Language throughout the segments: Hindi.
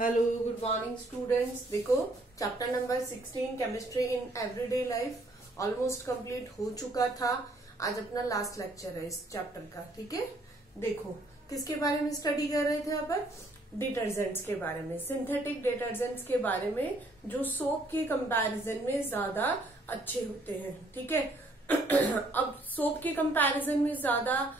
Hello good morning students. देखो chapter number 16 chemistry in everyday life almost complete हो चुका था। आज अपना लास्ट लेक्चर है इस चैप्टर का। ठीक है, देखो किसके बारे में स्टडी कर रहे थे अपन? डिटर्जेंट्स के बारे में, सिंथेटिक डिटर्जेंट्स के बारे में जो सोप के कंपैरिजन में ज्यादा अच्छे होते हैं। ठीक है अब सोप के कंपैरिजन में ज्यादा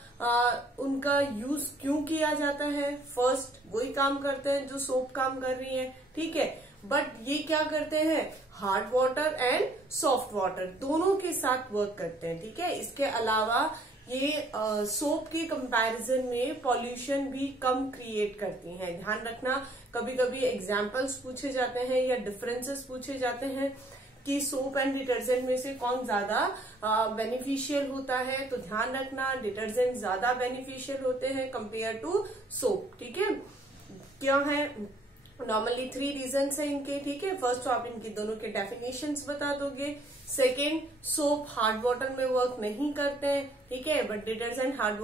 उनका यूज क्यों किया जाता है? फर्स्ट वही काम करते हैं जो सोप काम कर रही है। ठीक है, बट ये क्या करते हैं? Hard water and soft water दोनों के साथ वर्क करते हैं। ठीक है, इसके अलावा ये सोप के कंपैरिजन में पॉल्यूशन भी कम क्रिएट करती हैं। ध्यान रखना, कभी कभी एग्जाम्पल्स पूछे जाते हैं या डिफरेंसेस पूछे जाते हैं कि सोप एंड डिटर्जेंट में से कौन ज्यादा बेनिफिशियल होता है। तो ध्यान रखना, डिटर्जेंट ज्यादा बेनिफिशियल होते हैं कंपेयर टू सोप। ठीक है, क्या है? नॉर्मली 3 रीजंस है इनके। ठीक है, फर्स्ट तो आप इनकी दोनों के डेफिनेशंस बता दोगे। सेकेंड, सोप हार्ड वाटर में वर्क नहीं करते हैं। ठीक है, बट डिटर्जेंट हार्ड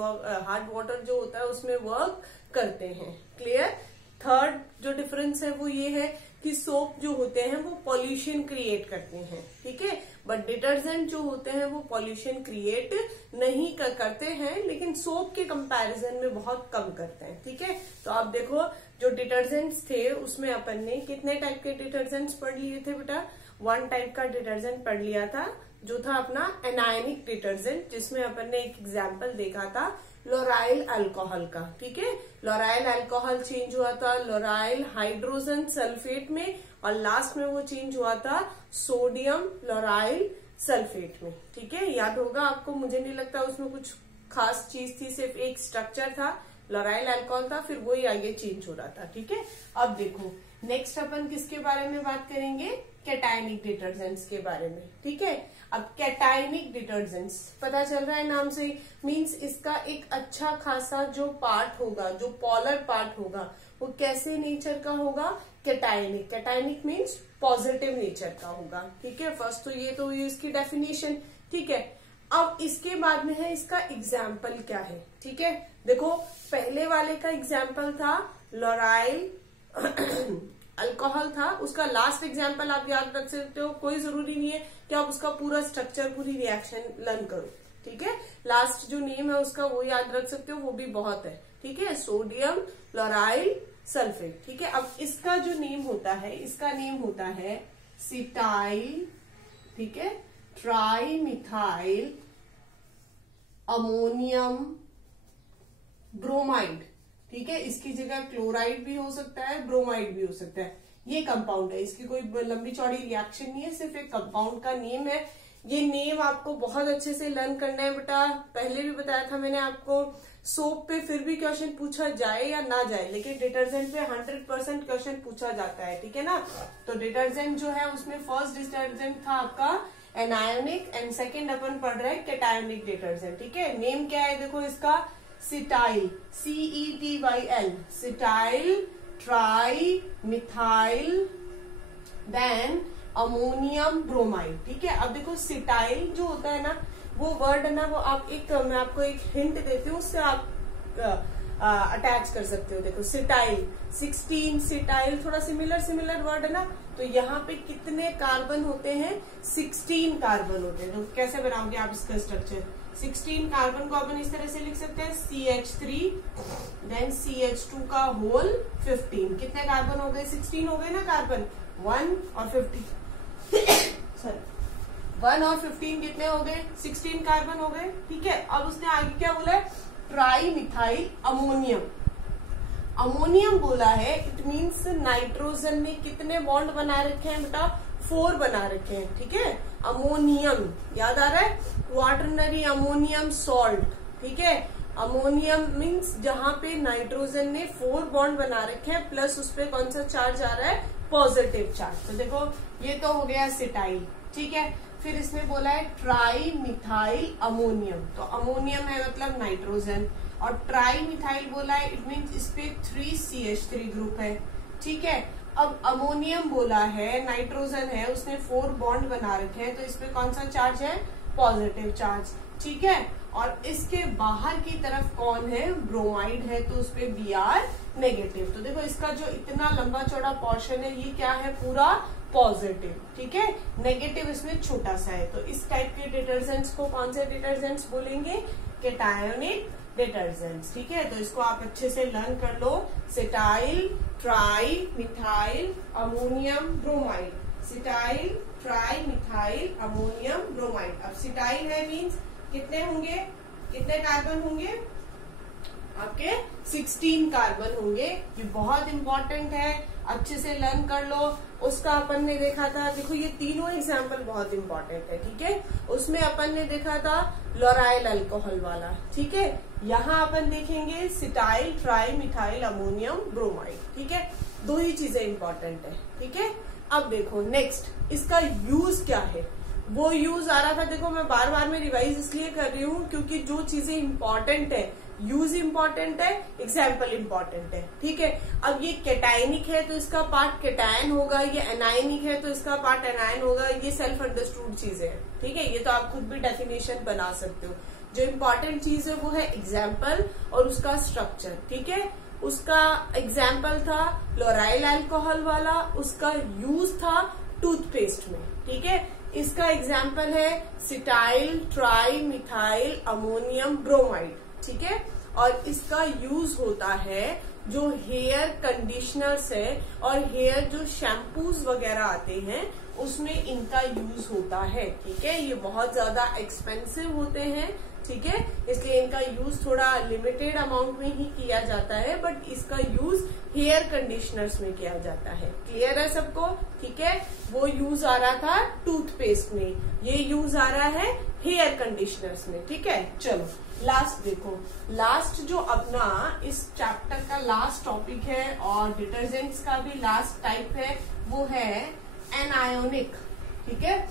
वाटर जो होता है उसमें वर्क करते हैं। क्लियर? थर्ड जो डिफरेंस है वो ये है कि सोप जो होते हैं वो पॉल्यूशन क्रिएट करते हैं। ठीक है, बट डिटर्जेंट जो होते हैं वो पॉल्यूशन क्रिएट नहीं करते हैं, लेकिन सोप के कंपैरिजन में बहुत कम करते हैं। ठीक है, तो आप देखो जो डिटर्जेंट्स थे उसमें अपन ने कितने टाइप के डिटर्जेंट्स पढ़ लिए थे बेटा? 1 टाइप का डिटर्जेंट पढ़ लिया था जो था अपना एनायनिक डिटर्जेंट, जिसमें अपन ने एक एग्जाम्पल देखा था लोराइल अल्कोहल का। ठीक है, लोराइल अल्कोहल चेंज हुआ था लोराइल हाइड्रोजन सल्फेट में, और लास्ट में वो चेंज हुआ था सोडियम लोराइल सल्फेट में। ठीक है, याद होगा आपको। मुझे नहीं लगता उसमें कुछ खास चीज थी, सिर्फ एक स्ट्रक्चर था, लोराइल अल्कोहल था, फिर वही आगे चेंज हो रहा था। ठीक है, अब देखो नेक्स्ट अपन किसके बारे में बात करेंगे? कैटायनिक डिटर्जेंट्स के बारे में। ठीक है, अब कैटायनिक डिटर्जेंट्स पता चल रहा है नाम से, मींस इसका एक अच्छा खासा जो पार्ट होगा, जो पॉलर पार्ट होगा, वो कैसे नेचर का होगा? Cationic. Cationic means positive nature का होगा। ठीक है, फर्स्ट तो ये तो ये इसकी डेफिनेशन। ठीक है, अब इसके बाद में है इसका एग्जाम्पल क्या है। ठीक है, देखो पहले वाले का एग्जाम्पल था लोराइल अल्कोहल था, उसका लास्ट एग्जाम्पल आप याद रख सकते हो। कोई जरूरी नहीं है कि आप उसका पूरा स्ट्रक्चर, पूरी रिएक्शन लर्न करो। ठीक है, लास्ट जो नेम है उसका वो याद रख सकते हो, वो भी बहुत है। ठीक है, सोडियम लोराइल सल्फेट। ठीक है, अब इसका जो नेम होता है, इसका नेम होता है सिटाइल, ठीक है, ट्राई मिथाइल अमोनियम ब्रोमाइड। ठीक है, इसकी जगह क्लोराइड भी हो सकता है, ब्रोमाइड भी हो सकता है। ये कंपाउंड है, इसकी कोई लंबी चौड़ी रिएक्शन नहीं है, सिर्फ एक कंपाउंड का नेम है। ये नेम आपको बहुत अच्छे से लर्न करना है बेटा। पहले भी बताया था मैंने आपको, सोप पे फिर भी क्वेश्चन पूछा जाए या ना जाए, लेकिन डिटर्जेंट पे 100% क्वेश्चन पूछा जाता है। ठीक है ना, तो डिटर्जेंट जो है उसमें फर्स्ट डिटर्जेंट था आपका एनायनिक, एंड सेकेंड अपन पढ़ रहे हैं कैटायनिक डिटर्जेंट। ठीक है, नेम क्या है देखो इसका? Cetyl, CETYL, cetyl trimethyl then ammonium bromide. ठीक है, अब देखो सिटाइल जो होता है ना, वो वर्ड है ना, वो आप मैं आपको एक हिंट देती हूँ, उससे आप अटैच कर सकते हो। देखो सिटाइल 16, सिटाइल थोड़ा सिमिलर वर्ड है ना, तो यहाँ पे कितने कार्बन होते हैं? 16 कार्बन होते हैं। तो कैसे बनाओगे आप इसका स्ट्रक्चर? 16 कार्बन को अपन इस तरह से लिख सकते हैं CH3 देन CH2 का होल 15। कितने कार्बन हो गए? 16 हो गए ना कार्बन। 1 और 15 सॉरी 1 और 15 कितने हो गए? 16 कार्बन हो गए। ठीक है, अब उसने आगे क्या बोला है? Tri methyl ammonium. अमोनियम बोला है, इट मीन्स नाइट्रोजन ने कितने बॉन्ड बना रखे हैं बेटा? 4 बना रखे हैं। ठीक है, अमोनियम याद आ रहा है? Quaternary ammonium salt. ठीक है, अमोनियम मीन्स जहां पे नाइट्रोजन ने 4 बॉन्ड बना रखे हैं, प्लस उस पर कौन सा चार्ज आ रहा है? Positive charge. तो देखो ये तो हो गया सिटाइल। ठीक है, फिर इसमें बोला है ट्राई मिथाइल अमोनियम, तो अमोनियम है मतलब नाइट्रोजन, और ट्राई मिथाइल बोला है, इट मीन्स इस पे 3 CH3 ग्रुप है। ठीक है, अब अमोनियम बोला है, नाइट्रोजन है, उसने 4 बॉन्ड बना रखे हैं, तो इस पे कौन सा चार्ज है? Positive charge. ठीक है, और इसके बाहर की तरफ कौन है, ब्रोमाइड है, तो उसपे Br नेगेटिव। तो देखो इसका जो इतना लंबा चौड़ा पोर्शन है ये क्या है, पूरा पॉजिटिव, ठीक है, नेगेटिव इसमें छोटा सा है। तो इस टाइप के डिटर्जेंट्स को कौन से डिटर्जेंट्स बोलेंगे, कैटायोनिक डिटर्जेंट्स, ठीक है। तो इसको आप अच्छे से लर्न कर लो, cetyl trimethyl ammonium bromide, cetyl trimethyl ammonium bromide. अब सिटाइल है मीन्स कितने होंगे, कितने कार्बन होंगे आपके, 16 कार्बन होंगे। ये बहुत इंपॉर्टेंट है, अच्छे से लर्न कर लो। उसका अपन ने देखा था, देखो ये तीनों एग्जाम्पल बहुत इंपॉर्टेंट है, ठीक है। उसमें अपन ने देखा था लोराइल अल्कोहल वाला, ठीक है। यहाँ अपन देखेंगे cetyl trimethyl ammonium bromide, ठीक है। दो ही चीजें इंपॉर्टेंट है, ठीक है। अब देखो नेक्स्ट इसका यूज क्या है, वो यूज आ रहा था। देखो मैं बार बार में रिवाइज इसलिए कर रही हूँ क्योंकि जो चीजें इंपॉर्टेंट है, यूज इंपॉर्टेंट है, एग्जाम्पल इंपॉर्टेंट है, ठीक है। अब ये कैटायनिक है तो इसका पार्ट कैटायन होगा, ये एनायनिक है तो इसका पार्ट एनायन होगा। ये सेल्फ अंडरस्टूड चीजें हैं, ठीक है। ये तो आप खुद भी डेफिनेशन बना सकते हो। जो इम्पोर्टेंट चीज है वो है एग्जाम्पल और उसका स्ट्रक्चर, ठीक है। उसका एग्जाम्पल था लोराइल अल्कोहल वाला, उसका यूज था टूथपेस्ट में, ठीक है। इसका एग्जाम्पल है cetyl trimethyl ammonium bromide, ठीक है। और इसका यूज होता है जो हेयर कंडीशनर्स है और हेयर जो शैम्पूज वगैरह आते हैं उसमें इनका यूज होता है, ठीक है। ये बहुत ज्यादा एक्सपेंसिव होते हैं, ठीक है, इसलिए इनका यूज थोड़ा लिमिटेड अमाउंट में ही किया जाता है, बट इसका यूज हेयर कंडीशनर्स में किया जाता है। क्लियर है सबको, ठीक है। वो यूज आ रहा था टूथपेस्ट में, ये यूज आ रहा है हेयर कंडीशनर्स में, ठीक है। चलो लास्ट देखो, लास्ट जो अपना इस चैप्टर का लास्ट टॉपिक है और डिटर्जेंट्स का भी लास्ट टाइप है, वो है एनायोनिक, ठीक है।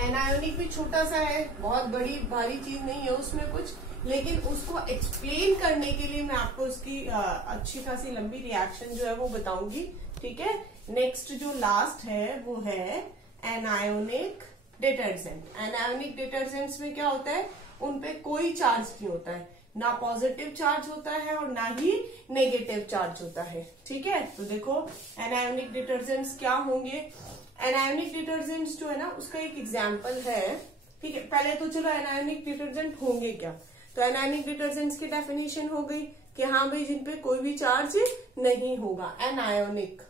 एनायोनिक भी छोटा सा है, बहुत बड़ी भारी चीज नहीं है उसमें कुछ, लेकिन उसको एक्सप्लेन करने के लिए मैं आपको उसकी अच्छी खासी लंबी रिएक्शन जो है वो बताऊंगी, ठीक है। नेक्स्ट जो लास्ट है वो है एनायोनिक डिटर्जेंट। एनायोनिक डिटर्जेंट्स में क्या होता है, उनपे कोई चार्ज नहीं होता है, ना पॉजिटिव चार्ज होता है और ना ही नेगेटिव चार्ज होता है, ठीक है। तो देखो एनायोनिक डिटर्जेंट्स क्या होंगे। एनायोनिक डिटर्जेंट्स जो है ना उसका एक एग्जाम्पल है, ठीक है। पहले तो चलो एनायोनिक डिटर्जेंट होंगे क्या, तो एनायोनिक डिटर्जेंट्स की डेफिनेशन हो गई कि हाँ भाई जिनपे कोई भी चार्ज नहीं होगा, एनायोनिक,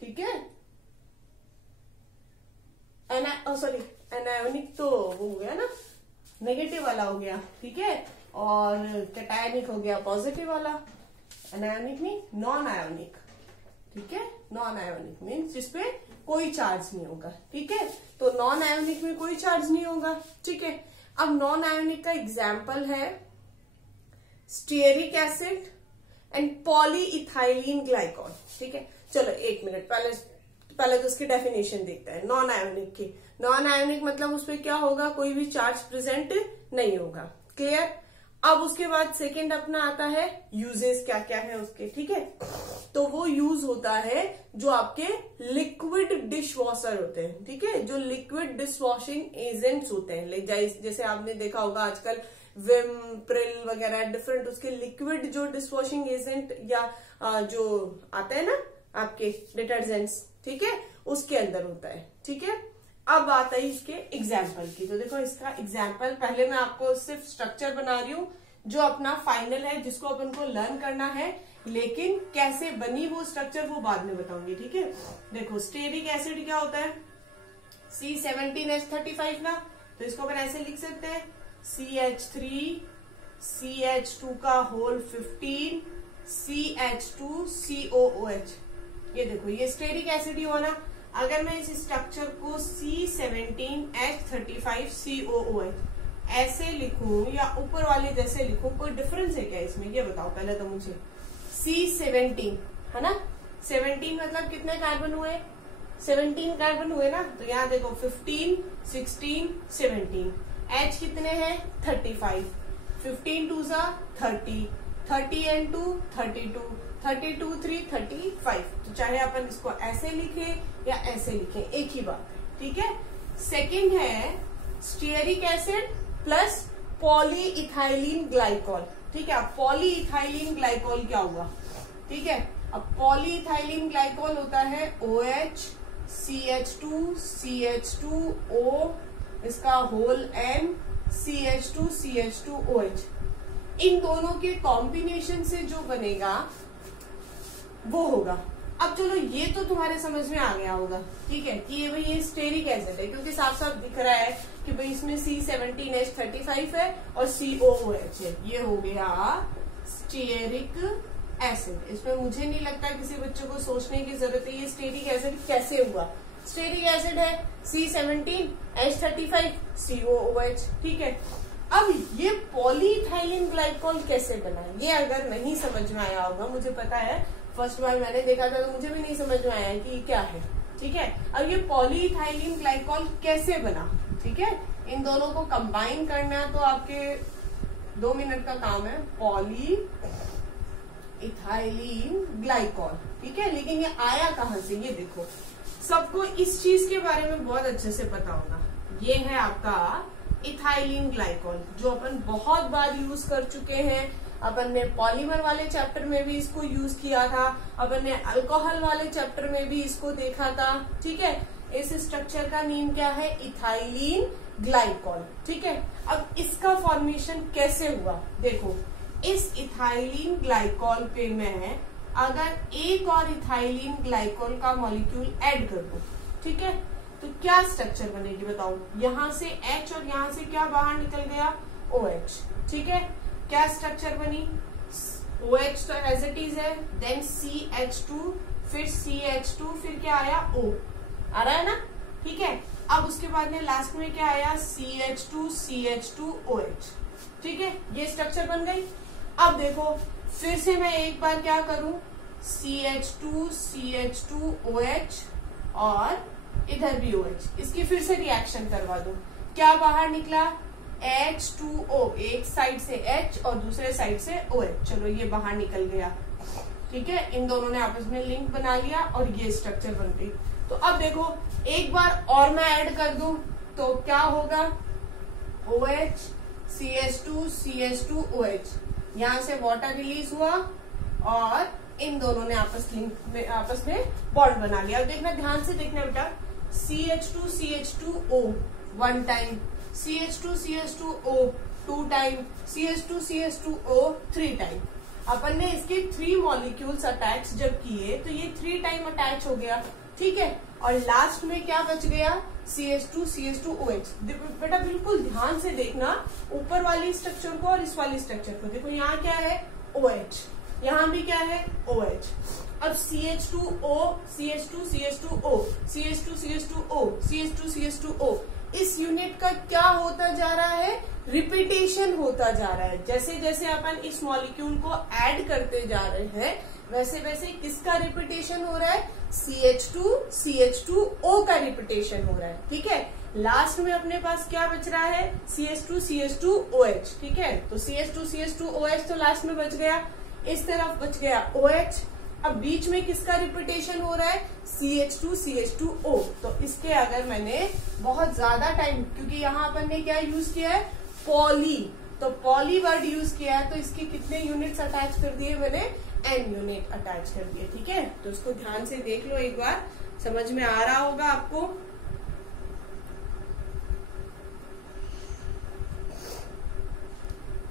ठीक है। सॉरी एनायोनिक तो वो हो गया ना, नेगेटिव वाला हो गया, ठीक है, और कैटायनिक हो गया पॉजिटिव वाला। एनायोनिक नहीं, नॉन आयोनिक, ठीक है। नॉन आयोनिक मीन्स जिसपे कोई चार्ज नहीं होगा, ठीक है। तो नॉन आयोनिक में कोई चार्ज नहीं होगा, ठीक है। अब नॉन आयोनिक का एग्जाम्पल है stearic acid and polyethylene glycol, ठीक है। चलो एक मिनट, पहले तो उसकी डेफिनेशन देखते हैं नॉन आयोनिक की। नॉन आयोनिक मतलब उसमें क्या होगा, कोई भी चार्ज प्रेजेंट नहीं होगा, क्लियर। अब उसके बाद सेकंड अपना आता है यूजेस क्या क्या है उसके, ठीक है। तो वो यूज होता है जो आपके लिक्विड डिश वॉशर होते हैं, ठीक है, जो लिक्विड डिश वॉशिंग एजेंट्स होते हैं। जैसे आपने देखा होगा आजकल विम प्रिल वगैरह डिफरेंट उसके लिक्विड जो डिश वॉशिंग एजेंट या जो आते हैं ना आपके डिटर्जेंट्स, ठीक है, उसके अंदर होता है, ठीक है। अब आता है इसके एग्जाम्पल की। तो देखो इसका एग्जाम्पल, पहले मैं आपको सिर्फ स्ट्रक्चर बना रही हूँ जो अपना फाइनल है, जिसको अपन को लर्न करना है, लेकिन कैसे बनी वो स्ट्रक्चर वो बाद में बताऊंगी, ठीक है। देखो स्टीयरिक एसिड क्या होता है, C17H35 ना, तो इसको अपन ऐसे लिख सकते हैं CH3 CH2 का होल 15 CH2 COOH। ये देखो ये स्टीयरिक एसिड ही हुआ ना। अगर मैं इस स्ट्रक्चर को C17H35 COOH ऐसे लिखूं या ऊपर वाले जैसे लिखूं, कोई डिफरेंस है क्या इसमें, ये बताओ पहले तो मुझे। C17 है ना, 17 मतलब कितने कार्बन हुए, 17 कार्बन हुए ना। तो यहाँ देखो 15 16 17, H कितने हैं 35, 15 2 30, 30 and 2 32, 32 3 35। तो चाहे अपन इसको ऐसे लिखे या ऐसे लिखे, एक ही बात है, ठीक है। सेकंड है stearic acid plus poly ethylene glycol. ठीक है, अब पॉली इथाइलिन ग्लाइकॉल क्या हुआ? ठीक है, अब पॉली इथाइलिन ग्लाइकॉल होता है OH CH2 CH2O इसका होल N CH2 CH2OH। इन दोनों के कॉम्बिनेशन से जो बनेगा वो होगा। अब चलो ये तो तुम्हारे समझ में आ गया होगा, ठीक है, कि ये भाई ये स्टेरिक एसिड है, क्योंकि साफ साफ दिख रहा है कि भाई इसमें C17H35 है और COOH है। ये हो गया स्टेरिक एसिड। इसमें मुझे नहीं लगता किसी बच्चे को सोचने की जरूरत है ये स्टेरिक एसिड कैसे हुआ। स्टेरिक एसिड है C17H35 COOH। ठीक है, अब ये पॉलीइथाइलिन ग्लाइकॉल कैसे बना, ये अगर नहीं समझ में आया होगा, मुझे पता है फर्स्ट बार मैंने देखा था तो मुझे भी नहीं समझ में आया कि ये क्या है। ठीक है, अब ये पॉलीइथाइलिन ग्लाइकॉल कैसे बना? ठीक है, इन दोनों को कंबाइन करना तो आपके 2 मिनट का काम है, पॉलीइथाइलिन ग्लाइकॉल। ठीक है, लेकिन ये आया कहाँ से? ये देखो, सबको इस चीज के बारे में बहुत अच्छे से पता होगा। ये है आपका इथाइलिन ग्लाइकॉल, जो अपन बहुत बार यूज कर चुके हैं। अपन ने पॉलीमर वाले चैप्टर में भी इसको यूज किया था, अपन ने अल्कोहल वाले चैप्टर में भी इसको देखा था। ठीक है, इस स्ट्रक्चर का नेम क्या है? Ethylene glycol. ठीक है, अब इसका फॉर्मेशन कैसे हुआ? देखो, इस इथाइलिन ग्लाइकॉल पे मैं अगर एक और इथाइलिन ग्लाइकॉल का मॉलिक्यूल ऐड कर दूं, ठीक है, तो क्या स्ट्रक्चर बनेगी बताओ? यहाँ से H और यहाँ से क्या बाहर निकल गया? OH। ठीक है, क्या स्ट्रक्चर बनी? OH तो एज इट इज है, देन CH2, फिर CH2, फिर क्या आया? O। आ रहा है ना? ठीक है, अब उसके बाद में लास्ट में क्या आया? CH2 CH2OH। ठीक है, ये स्ट्रक्चर बन गई। अब देखो, फिर से मैं एक बार क्या करूं? CH2 CH2OH और इधर भी OH, इसकी फिर से रिएक्शन करवा दो। क्या बाहर निकला? H2O, एक साइड से H और दूसरे साइड से OH। चलो ये बाहर निकल गया। ठीक है, इन दोनों ने आपस में लिंक बना लिया और ये स्ट्रक्चर बन गई। तो अब देखो, एक बार और मैं ऐड कर दूं तो क्या होगा? OH CH2 CH2OH, यहाँ से वाटर रिलीज हुआ और इन दोनों ने आपस में बॉन्ड बना लिया। अब देखना, ध्यान से देखना बेटा, CH2 CH2O 1 time, CH2 CH2O 2 time, CH2 CH2O 3 time. अपन ने इसके 3 मॉलिक्यूल्स अटैच जब किए तो ये 3 टाइम अटैच हो गया। ठीक है, और लास्ट में क्या बच गया? CH2 CH2OH। बेटा बिल्कुल ध्यान से देखना ऊपर वाली स्ट्रक्चर को और इस वाली स्ट्रक्चर को। देखो यहाँ क्या है? OH, यहाँ भी क्या है? OH। अब CH2O CH2 CH2O CH2 CH2O CH2 CH2O, इस यूनिट का क्या होता जा रहा है? रिपीटेशन होता जा रहा है। जैसे जैसे अपन इस मॉलिक्यूल को ऐड करते जा रहे हैं वैसे वैसे किसका रिपीटेशन हो रहा है? CH2 CH2O का रिपीटेशन हो रहा है। ठीक है, लास्ट में अपने पास क्या बच रहा है? CH2 CH2OH। ठीक है, तो CH2 CH2OH तो लास्ट में बच गया, इस तरफ बच गया OH। अब बीच में किसका रिपीटेशन हो रहा है? CH2 CH2O। तो इसके अगर मैंने बहुत ज्यादा टाइम, क्योंकि यहाँ अपन ने क्या यूज किया है? पॉली, तो पॉली वर्ड यूज किया है, तो इसके कितने यूनिट्स अटैच कर दिए मैंने? N यूनिट अटैच कर दिए। ठीक है, तो इसको ध्यान से देख लो एक बार, समझ में आ रहा होगा आपको।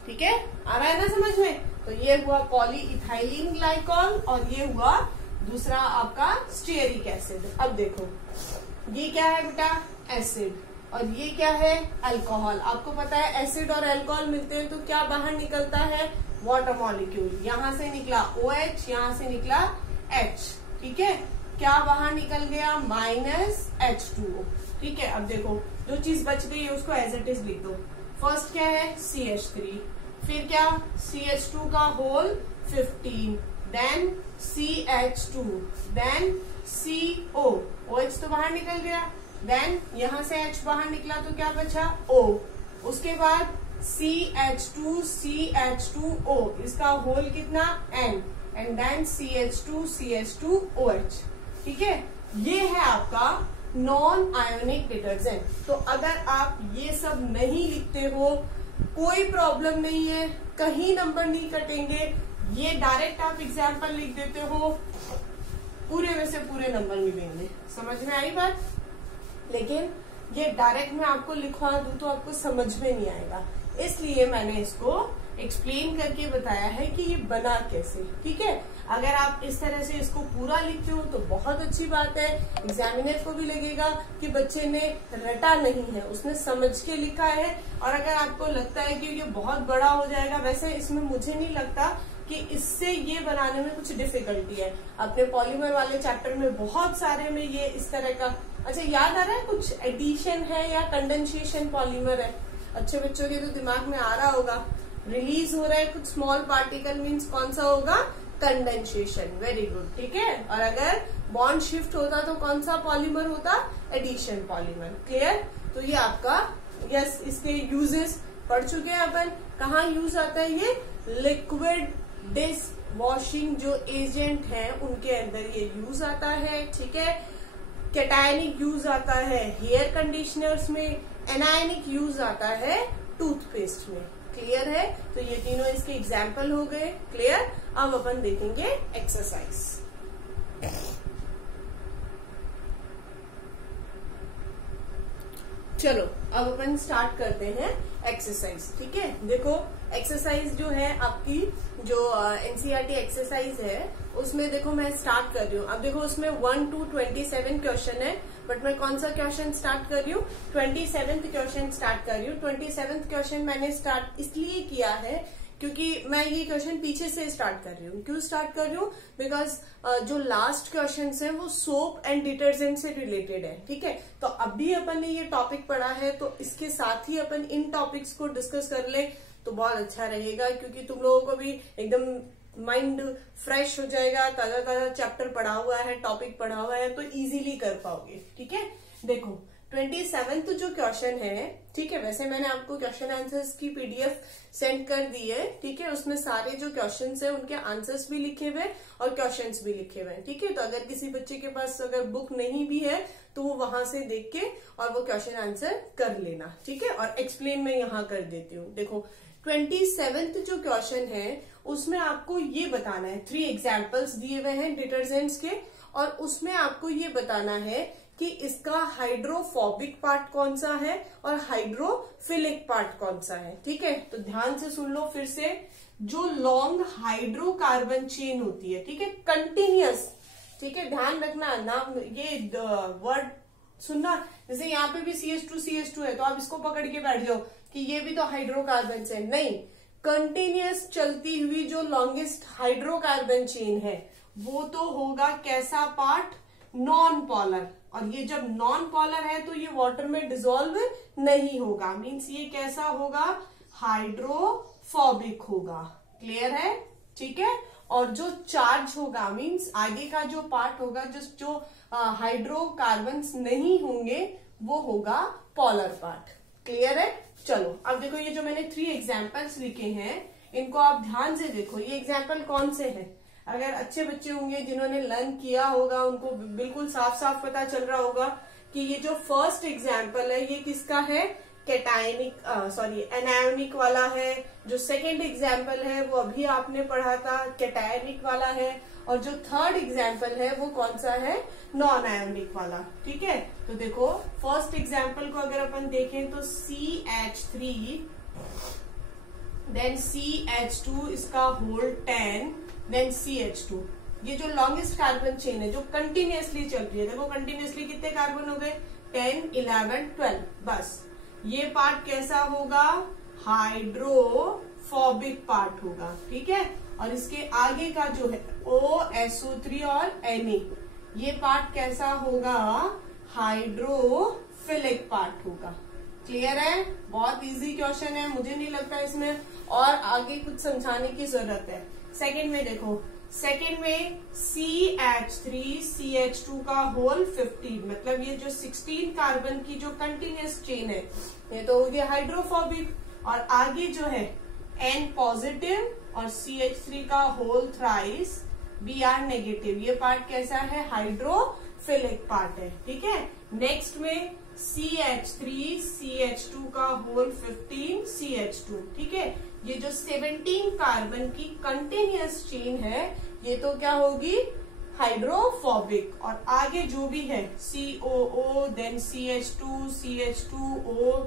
ठीक है, आ रहा है ना समझ में? तो ये हुआ पॉलीइथाइलिन ग्लाइकॉल और ये हुआ दूसरा आपका स्टीयरिक एसिड। अब देखो, ये क्या है बेटा? एसिड, और ये क्या है? अल्कोहल। आपको पता है एसिड और अल्कोहल मिलते हैं तो क्या बाहर निकलता है? Water molecule. यहाँ से निकला OH, यहाँ से निकला H। ठीक है, क्या बाहर निकल गया? -H2O। ठीक है, अब देखो जो चीज बच गई है उसको एज इट इज लिख दो। फर्स्ट क्या है? CH3, फिर क्या? CH2 का whole 15, then CH2, then CO, OH तो बाहर निकल गया, देन यहाँ से H बाहर निकला तो क्या बचा? O। उसके बाद CH2 CH2O, इसका होल कितना? N, and then CH2 CH2OH। ठीक है, ये है आपका नॉन आयोनिक डिटर्जेंट। तो अगर आप ये सब नहीं लिखते हो कोई प्रॉब्लम नहीं है, कहीं नंबर नहीं कटेंगे। ये डायरेक्ट आप एग्जाम्पल लिख देते हो, पूरे में से पूरे नंबर मिलेंगे। समझ में आई बात? लेकिन ये डायरेक्ट मैं आपको लिखवा दूं तो आपको समझ में नहीं आएगा, इसलिए मैंने इसको एक्सप्लेन करके बताया है कि ये बना कैसे। ठीक है, अगर आप इस तरह से इसको पूरा लिखते हो तो बहुत अच्छी बात है, एग्जामिनर को भी लगेगा कि बच्चे ने रटा नहीं है, उसने समझ के लिखा है। और अगर आपको लगता है कि ये बहुत बड़ा हो जाएगा, वैसे इसमें मुझे नहीं लगता कि इससे ये बनाने में कुछ डिफिकल्टी है। अपने पॉलीमर वाले चैप्टर में बहुत सारे में ये इस तरह का, अच्छा याद आ रहा है कुछ एडिशन है या कंडेंसेशन पॉलीमर है, अच्छे बच्चों के तो दिमाग में आ रहा होगा। रिलीज हो रहा है कुछ स्मॉल पार्टिकल, मीन्स कौन सा होगा? कंडेंसेशन। वेरी गुड, ठीक है। और अगर बॉन्ड शिफ्ट होता तो कौन सा पॉलीमर होता? Addition polymer. क्लियर? तो ये आपका यस, इसके यूजेस पढ़ चुके हैं अपन। कहाँ यूज आता है ये? लिक्विड डिश वॉशिंग जो एजेंट है उनके अंदर ये यूज आता है। ठीक है, कैटायनिक यूज आता है हेयर कंडीशनर्स में, एनायनिक यूज आता है टूथपेस्ट में। क्लियर है? तो ये तीनों इसके एग्जाम्पल हो गए। क्लियर? अब अपन देखेंगे एक्सरसाइज। चलो अब अपन स्टार्ट करते हैं एक्सरसाइज। ठीक है, देखो एक्सरसाइज जो है आपकी, जो एनसीईआरटी एक्सरसाइज है, उसमें देखो मैं स्टार्ट कर रही हूँ। अब देखो उसमें 1 to 27 क्वेश्चन है, बट मैं कौन सा क्वेश्चन स्टार्ट कर रही हूँ? 27th क्वेश्चन स्टार्ट कर रही हूँ। 27th क्वेश्चन मैंने स्टार्ट इसलिए किया है क्योंकि मैं ये क्वेश्चन पीछे से स्टार्ट कर रही हूँ। क्यों स्टार्ट कर रही हूँ? बिकॉज जो लास्ट क्वेश्चन हैं वो सोप एंड डिटर्जेंट से रिलेटेड है। ठीक है, तो अभी अपन ने ये टॉपिक पढ़ा है तो इसके साथ ही अपन इन टॉपिक्स को डिस्कस कर ले तो बहुत अच्छा रहेगा, क्योंकि तुम लोगों को भी एकदम माइंड फ्रेश हो जाएगा। ताजा ताजा चैप्टर पढ़ा हुआ है, टॉपिक पढ़ा हुआ है, तो इजीली कर पाओगे। ठीक है, देखो 27th जो क्वेश्चन है, ठीक है, वैसे मैंने आपको क्वेश्चन आंसर्स की पीडीएफ सेंड कर दी है। ठीक है, उसमें सारे जो क्वेश्चंस है उनके आंसर्स भी लिखे हुए और क्वेश्चंस भी लिखे हुए हैं। ठीक है, तो अगर किसी बच्चे के पास अगर बुक नहीं भी है तो वो वहां से देख के और वो क्वेश्चन आंसर कर लेना। ठीक है, और एक्सप्लेन मैं यहाँ कर देती हूँ। देखो 27th जो क्वेश्चन है उसमें आपको ये बताना है, 3 एग्जाम्पल्स दिए हुए हैं डिटर्जेंट्स के, और उसमें आपको ये बताना है कि इसका हाइड्रोफोबिक पार्ट कौन सा है और हाइड्रोफिलिक पार्ट कौन सा है। ठीक है, तो ध्यान से सुन लो फिर से। जो लॉन्ग हाइड्रोकार्बन चेन होती है, ठीक है, कंटिन्यूअस, ठीक है, ध्यान रखना नाम, ये वर्ड सुनना। जैसे यहाँ पे भी CH2 है तो आप इसको पकड़ के बैठ जाओ कि ये भी तो हाइड्रोकार्बन है, नहीं। कंटिन्यूअस चलती हुई जो लॉन्गेस्ट हाइड्रोकार्बन चेन है वो तो होगा कैसा पार्ट? Non polar. और ये जब नॉन पोलर है तो ये वाटर में डिसॉल्व नहीं होगा, मीन्स ये कैसा होगा? हाइड्रोफोबिक होगा। क्लियर है? ठीक है, और जो चार्ज होगा, मीन्स आगे का जो पार्ट होगा, जो हाइड्रोकार्बन्स नहीं होंगे, वो होगा पोलर पार्ट। क्लियर है? चलो अब देखो ये जो मैंने 3 एग्जाम्पल्स लिखे हैं इनको आप ध्यान से देखो। ये एग्जाम्पल कौन से हैं? अगर अच्छे बच्चे होंगे जिन्होंने लर्न किया होगा उनको बिल्कुल साफ साफ पता चल रहा होगा कि ये जो फर्स्ट एग्जाम्पल है ये किसका है? कैटायनिक एनायोनिक वाला है। जो सेकेंड एग्जाम्पल है वो अभी आपने पढ़ा था, कैटायनिक वाला है। और जो थर्ड एग्जाम्पल है वो कौन सा है? नॉन आयोनिक वाला। ठीक है, तो देखो फर्स्ट एग्जाम्पल को अगर अपन देखें तो CH3 देन CH2 इसका होल 10 देन CH2। ये जो लॉन्गेस्ट कार्बन चेन है जो कंटिन्यूअसली चल रही है, देखो कंटिन्यूअसली कितने कार्बन हो गए? 10, 11, 12। बस ये पार्ट कैसा होगा? हाइड्रोफोबिक पार्ट होगा। ठीक है, और इसके आगे का जो है OSO3 और Na, ये पार्ट कैसा होगा? हाइड्रोफिलिक पार्ट होगा। क्लियर है? बहुत इजी क्वेश्चन है, मुझे नहीं लगता इसमें और आगे कुछ समझाने की जरूरत है। सेकंड में देखो, सेकंड में CH3 CH2 का होल 15, मतलब ये जो 16 कार्बन की जो कंटिन्यूअस चेन है ये तो हो गया हाइड्रोफोबिक। और आगे जो है N पॉजिटिव और CH3 का होल थ्राइस Br नेगेटिव, ये पार्ट कैसा है? हाइड्रोफिलिक हाइड्रोफिलिक पार्ट है, ठीक है। नेक्स्ट में CH3 CH2 का होल 15 CH2, ठीक है। ये जो 17 कार्बन की कंटिन्यूअस चेन है ये तो क्या होगी, हाइड्रोफोबिक। और आगे जो भी है COO then CH2 CH2O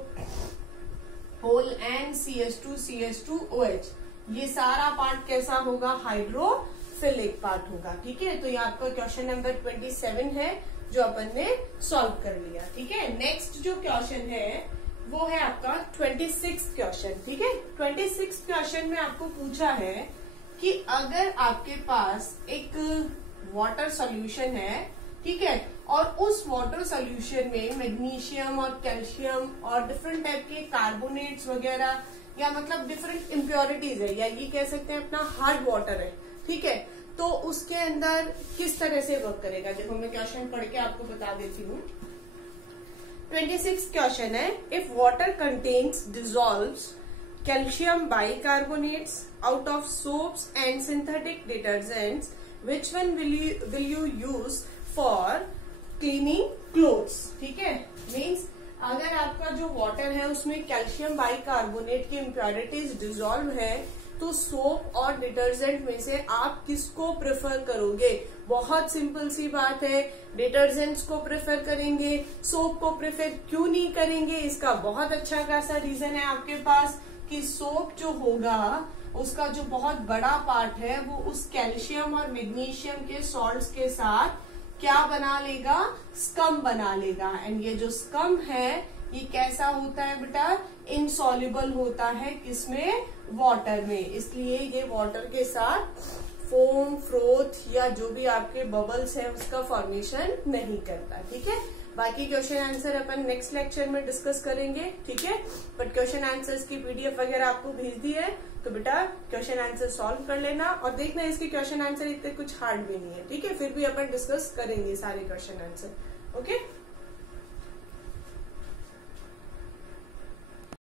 whole N CH2 CH2OH, ये सारा पार्ट कैसा होगा, हाइड्रोफिलिक पार्ट होगा, ठीक है। तो ये आपका क्वेश्चन नंबर 27 है जो अपन ने सॉल्व कर लिया, ठीक है। नेक्स्ट जो क्वेश्चन है वो है आपका 26 क्वेश्चन, ठीक है। 26 क्वेश्चन में आपको पूछा है कि अगर आपके पास एक वाटर सॉल्यूशन है, ठीक है, और उस वाटर सॉल्यूशन में मैग्नीशियम और कैल्शियम और डिफरेंट टाइप के कार्बोनेट्स वगैरह या मतलब डिफरेंट इम्प्योरिटीज है, या ये कह सकते हैं अपना हार्ड वाटर है, ठीक है। तो उसके अंदर किस तरह से वर्क करेगा, देखो मैं क्वेश्चन पढ़ के आपको बता देती हूँ। 26 क्वेश्चन है, if water contains dissolves calcium bicarbonates out of soaps and synthetic detergents, which one will you use for cleaning clothes, ठीक है। मीन्स अगर आपका जो वाटर है उसमें कैल्शियम बाइकार्बोनेट की इम्प्योरिटीज डिसॉल्व है तो सोप और डिटर्जेंट में से आप किसको प्रेफर करोगे। बहुत सिंपल सी बात है, डिटर्जेंट्स को प्रेफर करेंगे, सोप को प्रेफर क्यों नहीं करेंगे, इसका बहुत अच्छा खासा रीजन है आपके पास कि सोप जो होगा उसका जो बहुत बड़ा पार्ट है वो उस कैल्शियम और मैग्नीशियम के सॉल्ट्स के साथ क्या बना लेगा, स्कम बना लेगा। एंड ये जो स्कम है ये कैसा होता है बेटा, इनसॉल्युबल होता है किसमें, वाटर में, इसलिए ये वाटर के साथ फोम फ्रोथ या जो भी आपके बबल्स है उसका फॉर्मेशन नहीं करता, ठीक है। बाकी क्वेश्चन आंसर अपन नेक्स्ट लेक्चर में डिस्कस करेंगे, ठीक है। बट क्वेश्चन आंसर्स की PDF वगैरह आपको भेज दी है तो बेटा क्वेश्चन आंसर सॉल्व कर लेना और देखना इसके क्वेश्चन आंसर इतने कुछ हार्ड भी नहीं है, ठीक है। फिर भी अपन डिस्कस करेंगे सारे क्वेश्चन आंसर, ओके।